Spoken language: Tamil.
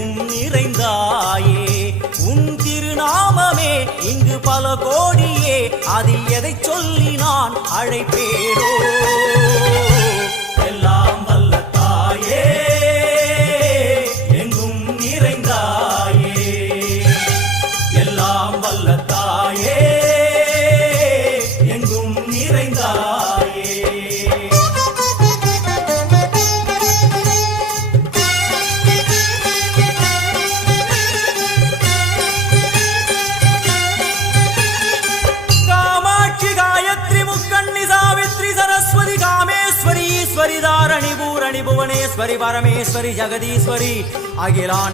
எங்கும் நிறைந்தாயே உன் திருநாமமே இங்கு பல கோடியே அதில் எதை சொல்லி நான் அழைப்பேனோ எல்லாம் வல்ல தாயே எங்கும் நிறைந்தாயே எல்லாம் வல்ல தாயே எங்கும் நிறைந்தாயே ईश्वरी धारणी भुवनेश्वरी परमेश्वरी जगदीश्वरी अखिलान